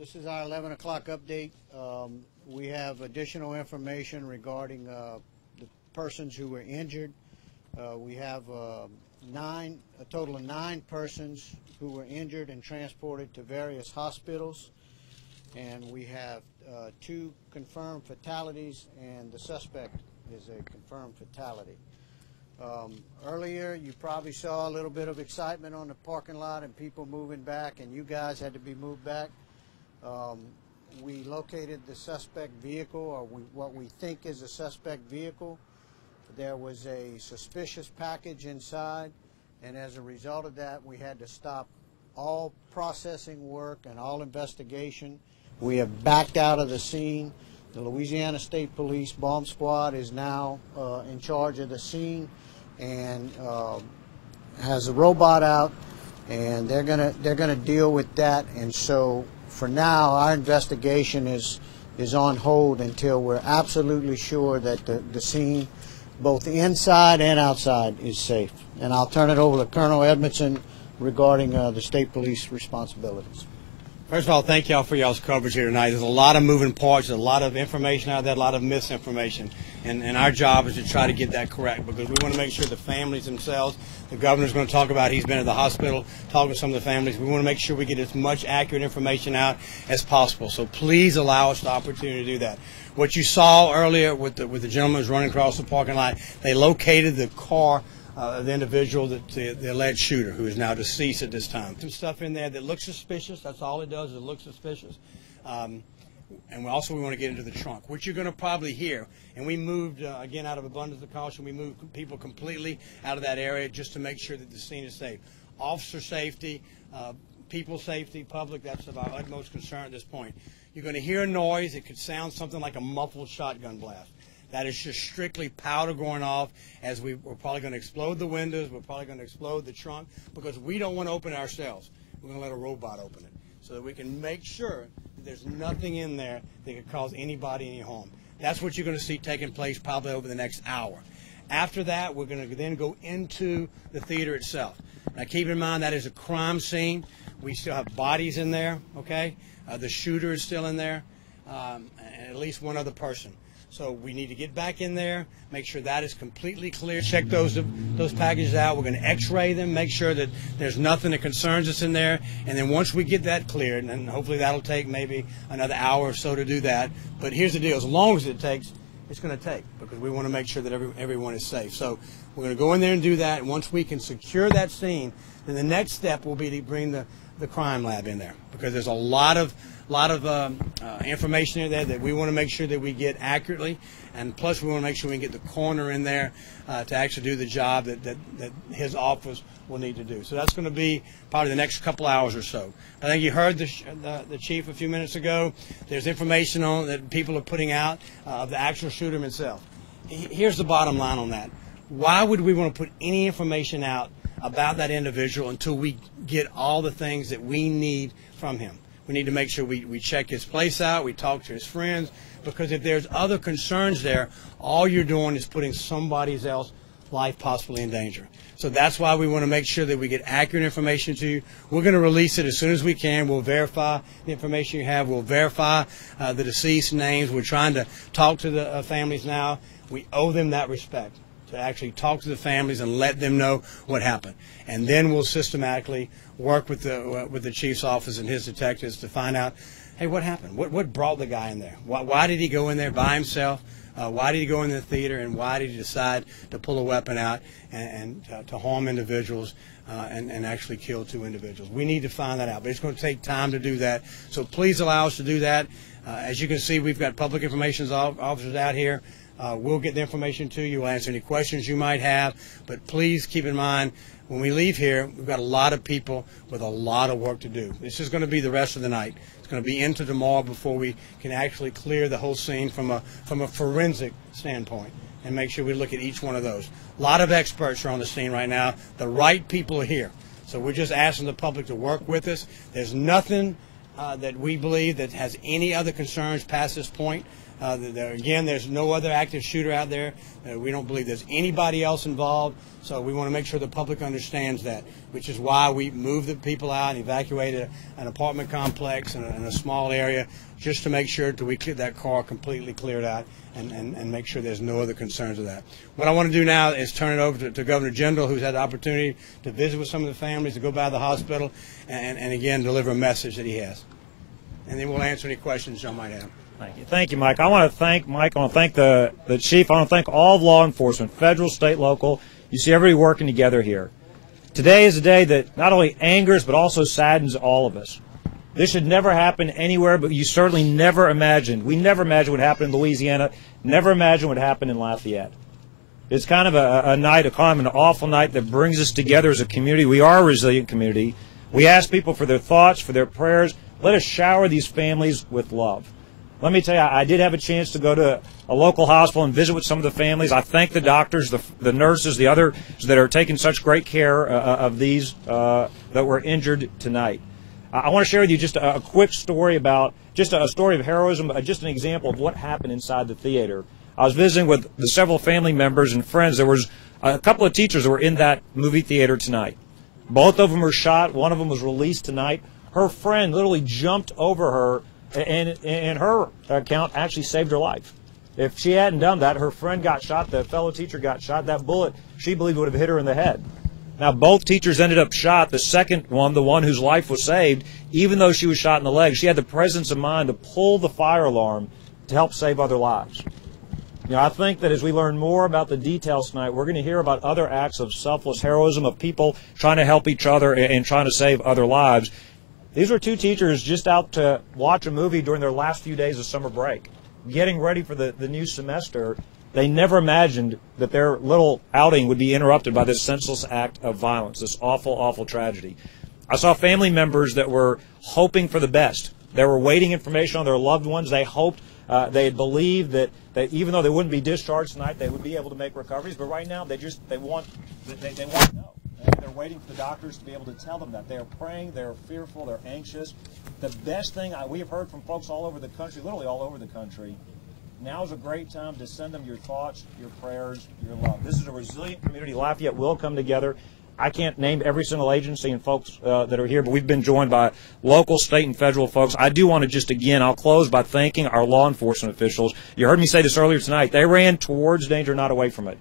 This is our 11 o'clock update. We have additional information regarding the persons who were injured. We have a total of 9 persons who were injured and transported to various hospitals. And we have 2 confirmed fatalities, and the suspect is a confirmed fatality. Earlier, you probably saw a little bit of excitement on the parking lot and people moving back, and you guys had to be moved back. We located the suspect vehicle, or what we think is a suspect vehicle. There was a suspicious package inside, and as a result of that, we had to stop all processing work and all investigation. We have backed out of the scene. The Louisiana State Police Bomb Squad is now in charge of the scene and has a robot out, and they're gonna deal with that. And so for now, our investigation is on hold until we're absolutely sure that the scene, both inside and outside, is safe. And I'll turn it over to Colonel Edmondson regarding the state police responsibilities. First of all, thank y'all for y'all's coverage here tonight. There's a lot of moving parts, there's a lot of information out there, a lot of misinformation. And our job is to try to get that correct, because we want to make sure the families themselves, the governor's going to talk about, he's been at the hospital talking to some of the families. We want to make sure we get as much accurate information out as possible. So please allow us the opportunity to do that. What you saw earlier with the gentleman who's running across the parking lot, they located the car of the individual, the alleged shooter, who is now deceased at this time. Some stuff in there that looks suspicious. That's all it does, is it looks suspicious. And also we want to get into the trunk, which you're going to probably hear. And we moved, again, out of abundance of caution, we moved people completely out of that area just to make sure that the scene is safe. Officer safety, people safety, public, that's of our utmost concern at this point. You're going to hear a noise. It could sound something like a muffled shotgun blast. That is just strictly powder going off, as we're probably going to explode the windows. We're probably going to explode the trunk, because we don't want to open it ourselves. We're going to let a robot open it so that we can make sure that there's nothing in there that could cause anybody any harm. That's what you're going to see taking place probably over the next hour. After that, we're going to then go into the theater itself. Now, keep in mind that is a crime scene. We still have bodies in there, okay? The shooter is still in there, and at least one other person. So we need to get back in there, make sure that is completely clear. Check those packages out. We're going to x-ray them, make sure that there's nothing that concerns us in there. And then once we get that cleared, and hopefully that'll take maybe another hour or so to do that. But here's the deal, as long as it takes, it's going to take, because we want to make sure that everyone is safe. So we're going to go in there and do that. And once we can secure that scene, then the next step will be to bring the crime lab in there, because there's a lot of information in there that we want to make sure that we get accurately, and plus we want to make sure we can get the coroner in there to actually do the job that his office will need to do. So that's going to be probably the next couple hours or so. I think you heard the chief a few minutes ago. There's information on that people are putting out of the actual shooter himself. Here's the bottom line on that. Why would we want to put any information out about that individual until we get all the things that we need from him? We need to make sure we check his place out, we talk to his friends, because if there's other concerns there, all you're doing is putting somebody else's life possibly in danger. So that's why we want to make sure that we get accurate information to you. We're going to release it as soon as we can. We'll verify the information you have. We'll verify the deceased names. We're trying to talk to the families now. We owe them that respect, to actually talk to the families and let them know what happened. And then we'll systematically work with the chief's office and his detectives to find out, hey, what happened? What brought the guy in there? Why did he go in there by himself? Why did he go in the theater, and why did he decide to pull a weapon out and to harm individuals and actually kill 2 individuals? We need to find that out, but it's going to take time to do that. So please allow us to do that. As you can see, we've got public information officers out here. We'll get the information to you. We'll answer any questions you might have. But please keep in mind, when we leave here, we've got a lot of people with a lot of work to do. This is going to be the rest of the night. It's going to be into tomorrow before we can actually clear the whole scene from a forensic standpoint and make sure we look at each one of those. A lot of experts are on the scene right now. The right people are here. So we're just asking the public to work with us. There's nothing that we believe that has any other concerns past this point. Again, there's no other active shooter out there. We don't believe there's anybody else involved. So we want to make sure the public understands that, which is why we moved the people out and evacuated an apartment complex in a small area just to make sure that we get that car completely cleared out and make sure there's no other concerns of that. What I want to do now is turn it over to Governor Jindal, who's had the opportunity to visit with some of the families, to go by the hospital, and again, deliver a message that he has. And then we'll answer any questions y'all might have. Thank you, Mike. I want to thank Mike. I want to thank the chief. I want to thank all of law enforcement, federal, state, local. You see everybody working together here. Today is a day that not only angers but also saddens all of us. This should never happen anywhere, but you certainly never imagined. We never imagined what happened in Louisiana. Never imagined what happened in Lafayette. It's kind of a night, an awful night that brings us together as a community. We are a resilient community. We ask people for their thoughts, for their prayers. Let us shower these families with love. Let me tell you, I did have a chance to go to a local hospital and visit with some of the families. I thank the doctors, the nurses, the others that are taking such great care of these that were injured tonight. I want to share with you just a quick story about just a story of heroism, just an example of what happened inside the theater. I was visiting with the several family members and friends. There was a couple of teachers that were in that movie theater tonight. Both of them were shot. One of them was released tonight. Her friend literally jumped over her, and in her account actually saved her life. If she hadn't done that, her friend got shot, the fellow teacher got shot. That bullet, she believed, would have hit her in the head. Now, both teachers ended up shot. The second one, the one whose life was saved, even though she was shot in the leg, she had the presence of mind to pull the fire alarm to help save other lives. You know, I think that as we learn more about the details tonight, we're going to hear about other acts of selfless heroism, of people trying to help each other and trying to save other lives. These were two teachers just out to watch a movie during their last few days of summer break, getting ready for the new semester. They never imagined that their little outing would be interrupted by this senseless act of violence, this awful, awful tragedy. I saw family members that were hoping for the best. They were waiting information on their loved ones. They hoped, they had believed that even though they wouldn't be discharged tonight, they would be able to make recoveries. But right now, they want to know. They're waiting for the doctors to be able to tell them that. They're praying, they're fearful, they're anxious. The best thing we have heard from folks all over the country, literally all over the country, now is a great time to send them your thoughts, your prayers, your love. This is a resilient community. Lafayette will come together. I can't name every single agency and folks that are here, but we've been joined by local, state, and federal folks. I do want to just, again, I'll close by thanking our law enforcement officials. You heard me say this earlier tonight. They ran towards danger, not away from it.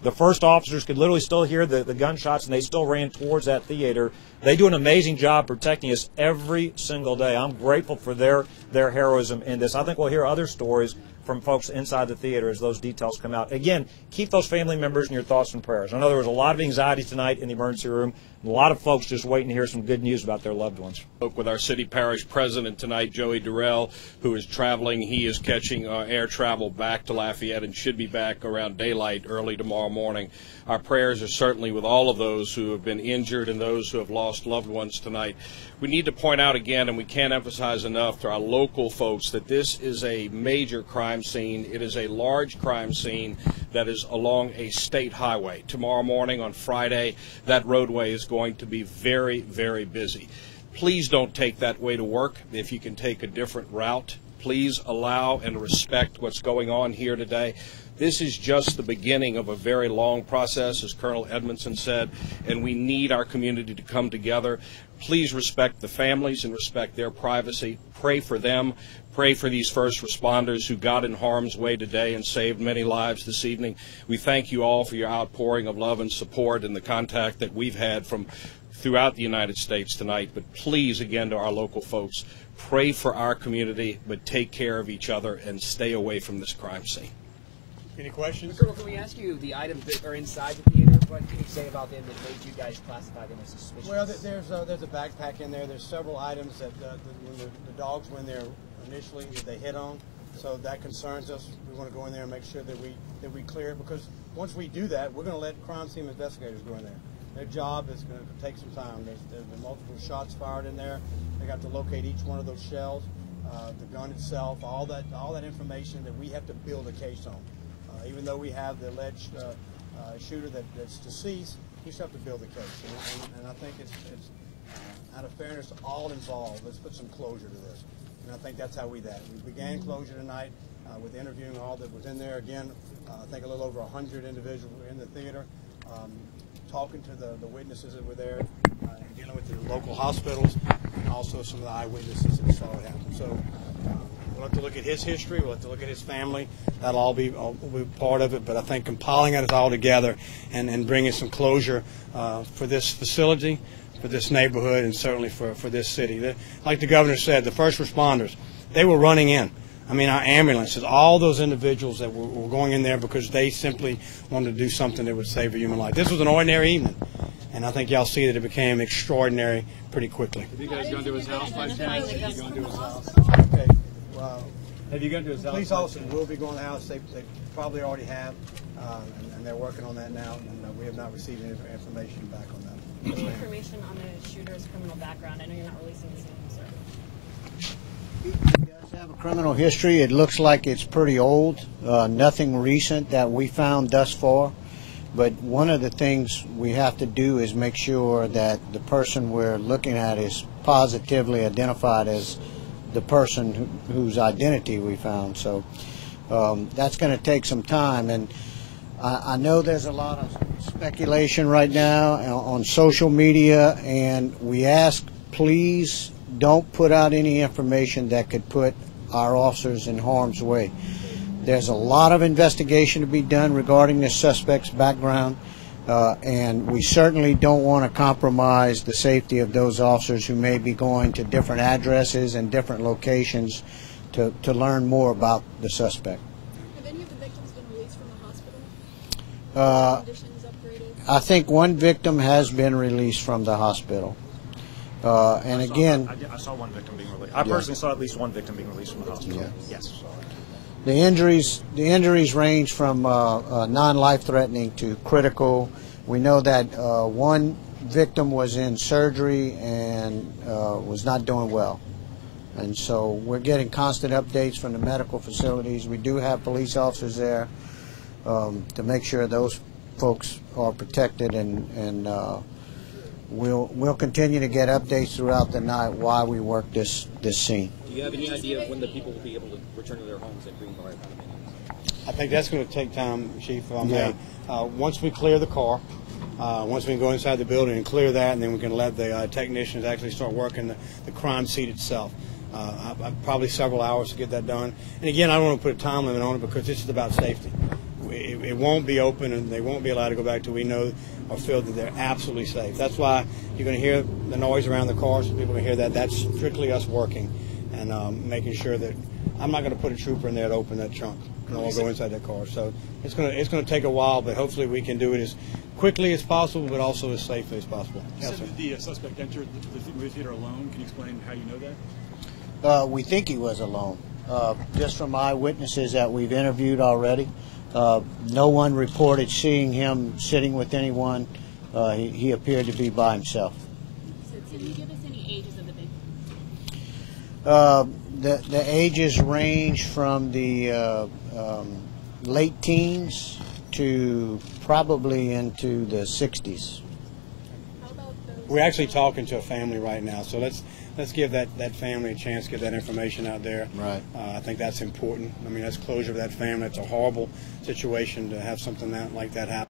The first officers could literally still hear the gunshots, and they still ran towards that theater. They do an amazing job protecting us every single day. I'm grateful for their heroism in this. I think we'll hear other stories from folks inside the theater as those details come out. Again, keep those family members in your thoughts and prayers. I know there was a lot of anxiety tonight in the emergency room, and a lot of folks just waiting to hear some good news about their loved ones. Spoke with our city parish president tonight, Joey Durrell, who is traveling. He is catching air travel back to Lafayette and should be back around daylight early tomorrow morning. Our prayers are certainly with all of those who have been injured and those who have lost loved ones tonight. We need to point out again, and we can't emphasize enough to our local folks, that this is a major crime scene. It is a large crime scene that is along a state highway. Tomorrow morning on Friday, that roadway is going to be very, very busy. Please don't take that way to work. If you can take a different route, please allow and respect what's going on here today. This is just the beginning of a very long process, as Colonel Edmondson said, and we need our community to come together. Please respect the families and respect their privacy. Pray for them. Pray for these first responders who got in harm's way today and saved many lives this evening. We thank you all for your outpouring of love and support and the contact that we've had from throughout the United States tonight. But please, again, to our local folks, pray for our community, but take care of each other and stay away from this crime scene. Any questions? Colonel, can we ask you the items that are inside the theater? What can you say about them that made you guys classify them as suspicious? Well, there's a backpack in there. There's several items that the dogs, when they're initially, that they hit on. So that concerns us. We want to go in there and make sure that we clear it, because once we do that, we're going to let crime scene investigators go in there. Their job is going to take some time. There's been multiple shots fired in there. They got to locate each one of those shells, the gun itself, all that information that we have to build a case on. Even though we have the alleged shooter that's deceased, we still have to build a case. And I think it's out of fairness to all involved, let's put some closure to this. And I think that's how we began closure tonight. with interviewing all that was in there. Again, I think a little over 100 individuals were in the theater, talking to the witnesses that were there, and dealing with the local hospitals, and also some of the eyewitnesses that saw it happen. So we'll have to look at his history, we'll have to look at his family. That'll all be part of it, but I think compiling it all together and bringing some closure for this facility, for this neighborhood, and certainly for this city. Like the governor said, the first responders, they were running in. I mean, our ambulances, all those individuals that were going in there because they simply wanted to do something that would save a human life. This was an ordinary evening, and I think y'all see that it became extraordinary pretty quickly. Have you guys gone to his house by chance? Have you gone to his house? Okay. Well, Have you gone to his house? police officers will be going to the house. They probably already have, and they're working on that now, and we have not received any information back on that. Any information on the shooter's criminal background? I know you're not releasing his name, sir. He does have a criminal history. It looks like it's pretty old, nothing recent that we found thus far. But one of the things we have to do is make sure that the person we're looking at is positively identified as the person whose identity we found. So that's going to take some time. And I know there's a lot of speculation right now on social media, and we ask, please don't put out any information that could put our officers in harm's way. There's a lot of investigation to be done regarding this suspect's background, and we certainly don't want to compromise the safety of those officers who may be going to different addresses and different locations to learn more about the suspect. Have any of the victims been released from the hospital? Conditions upgraded? I think one victim has been released from the hospital. And again, I saw one victim being released. I personally saw at least one victim being released from the hospital. Yeah. Yes. the injuries range from non-life-threatening to critical. We know that one victim was in surgery and was not doing well. And so we're getting constant updates from the medical facilities. We do have police officers there to make sure those folks are protected, and we'll continue to get updates throughout the night while we work this scene. Do you have any idea of when the people will be able to return to their homes at Greenbrier condominiums? I think that's going to take time, Chief. If I may. Yeah. Once we clear the car, once we can go inside the building and clear that, and then we can let the technicians actually start working the crime scene itself. Probably several hours to get that done. And again, I don't want to put a time limit on it because this is about safety. It won't be open, and they won't be allowed to go back till we know or feel that they're absolutely safe. That's why you're going to hear the noise around the cars. So people can hear that. That's strictly us working and making sure that I'm not going to put a trooper in there to open that trunk. No one will go inside that car. So it's going to take a while, but hopefully we can do it as quickly as possible, but also as safely as possible. Yes, sir. The suspect entered the movie theater alone. Can you explain how you know that? We think he was alone. Just from eyewitnesses that we've interviewed already, no one reported seeing him sitting with anyone. He appeared to be by himself. So can you give us any ages of the victims? The ages range from the late teens to probably into the 60s. How about those? We're actually talking to a family right now, so let's give that family a chance to get that information out there. Right. I think that's important. I mean, that's closure of that family. It's a horrible situation to have something like that happen.